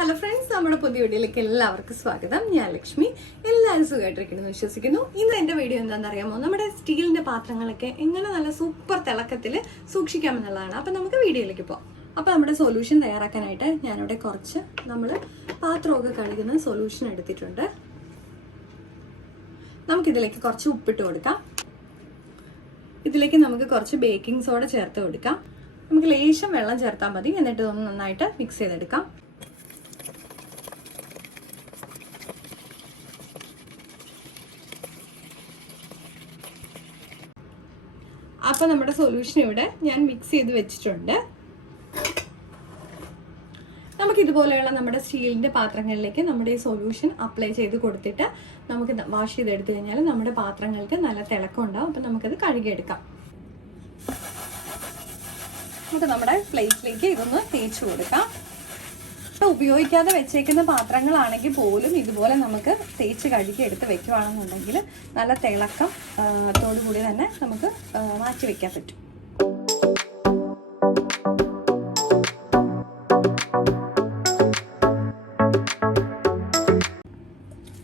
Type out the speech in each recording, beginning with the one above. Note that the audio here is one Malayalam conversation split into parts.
ഹലോ ഫ്രണ്ട്സ്, നമ്മുടെ പുതിയ വീഡിയോയിലേക്ക് എല്ലാവർക്കും സ്വാഗതം. ഞാൻ ലക്ഷ്മി. എല്ലാവരും സുഖമായിട്ടിരിക്കുന്നു വിശ്വസിക്കുന്നു. ഇന്ന് എൻ്റെ വീഡിയോ എന്താണെന്ന് അറിയാമോ, നമ്മുടെ സ്റ്റീലിൻ്റെ പാത്രങ്ങളൊക്കെ എങ്ങനെ നല്ല സൂപ്പർ തിളക്കത്തിൽ സൂക്ഷിക്കാമെന്നുള്ളതാണ്. അപ്പം നമുക്ക് വീഡിയോയിലേക്ക് പോകാം. അപ്പോൾ നമ്മുടെ സൊല്യൂഷൻ തയ്യാറാക്കാനായിട്ട് ഞാനിവിടെ കുറച്ച് നമ്മൾ പാത്രമൊക്കെ കഴുകുന്ന സൊല്യൂഷൻ എടുത്തിട്ടുണ്ട്. നമുക്കിതിലേക്ക് കുറച്ച് ഉപ്പിട്ട് കൊടുക്കാം. ഇതിലേക്ക് നമുക്ക് കുറച്ച് ബേക്കിംഗ് സോഡ ചേർത്ത് കൊടുക്കാം. നമുക്ക് ലേശം വെള്ളം ചേർത്താൽ മതി. എന്നിട്ട് ഇതൊന്ന് നന്നായിട്ട് മിക്സ് ചെയ്തെടുക്കാം. അപ്പോൾ നമ്മുടെ സൊല്യൂഷൻ ഇവിടെ ഞാൻ മിക്സ് ചെയ്ത് വെച്ചിട്ടുണ്ട്. നമുക്കിതുപോലെയുള്ള നമ്മുടെ സ്റ്റീലിൻ്റെ പാത്രങ്ങളിലേക്ക് നമ്മുടെ ഈ സൊല്യൂഷൻ അപ്ലൈ ചെയ്ത് കൊടുത്തിട്ട് നമുക്ക് വാഷ് ചെയ്തെടുത്തു കഴിഞ്ഞാൽ നമ്മുടെ പാത്രങ്ങൾക്ക് നല്ല തിളക്കം ഉണ്ടാവും. അപ്പം നമുക്കത് കഴുകിയെടുക്കാം. നമുക്ക് നമ്മുടെ പ്ലേറ്റിലേക്ക് ഇതൊന്ന് തേച്ച് കൊടുക്കാം. ഉപയോഗിക്കാതെ വെച്ചേക്കുന്ന പാത്രങ്ങളാണെങ്കിൽ പോലും ഇതുപോലെ നമുക്ക് തേച്ച് കഴുകി എടുത്ത് വെക്കുകയാണെന്നുണ്ടെങ്കിൽ നല്ല തിളക്കം അതോടുകൂടി തന്നെ നമുക്ക് മാറ്റി വെക്കാൻ പറ്റും.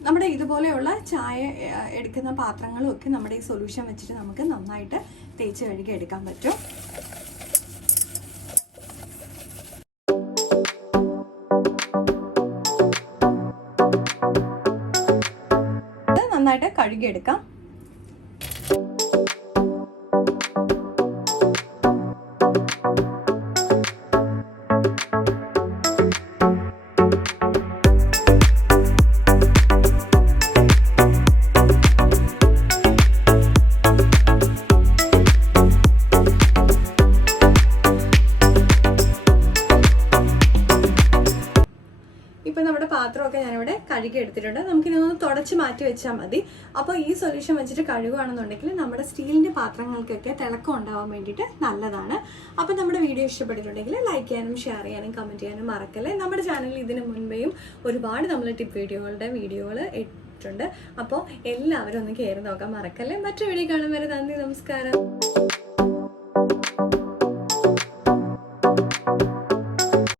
നമ്മുടെ ഇതുപോലെയുള്ള ചായ എടുക്കുന്ന പാത്രങ്ങളും ഒക്കെ നമ്മുടെ ഈ സൊല്യൂഷൻ വെച്ചിട്ട് നമുക്ക് നന്നായിട്ട് തേച്ച് കഴുകി എടുക്കാൻ പറ്റും. നന്നായിട്ട് കഴുകിയെടുക്കാം. ഇപ്പം നമ്മുടെ പാത്രമൊക്കെ ഞാനിവിടെ കഴുകി എടുത്തിട്ടുണ്ട്. നമുക്കിതൊന്ന് തുടച്ച് മാറ്റി വെച്ചാൽ മതി. അപ്പോൾ ഈ സൊല്യൂഷൻ വെച്ചിട്ട് കഴുകുകയാണെന്നുണ്ടെങ്കിൽ നമ്മുടെ സ്റ്റീലിൻ്റെ പാത്രങ്ങൾക്കൊക്കെ തിളക്കം ഉണ്ടാവാൻ വേണ്ടിയിട്ട് നല്ലതാണ്. അപ്പോൾ നമ്മുടെ വീഡിയോ ഇഷ്ടപ്പെട്ടിട്ടുണ്ടെങ്കിൽ ലൈക്ക് ചെയ്യാനും ഷെയർ ചെയ്യാനും കമൻറ്റ് ചെയ്യാനും മറക്കല്ലേ. നമ്മുടെ ചാനലിൽ ഇതിന് മുൻപേയും ഒരുപാട് നമ്മൾ ടിപ്പ് വീഡിയോകൾ ഇട്ടിട്ടുണ്ട്. അപ്പോൾ എല്ലാവരും ഒന്ന് കയറി നോക്കാൻ മറക്കല്ലേ. മറ്റു വീഡിയോ കാണും വരെ നന്ദി, നമസ്കാരം.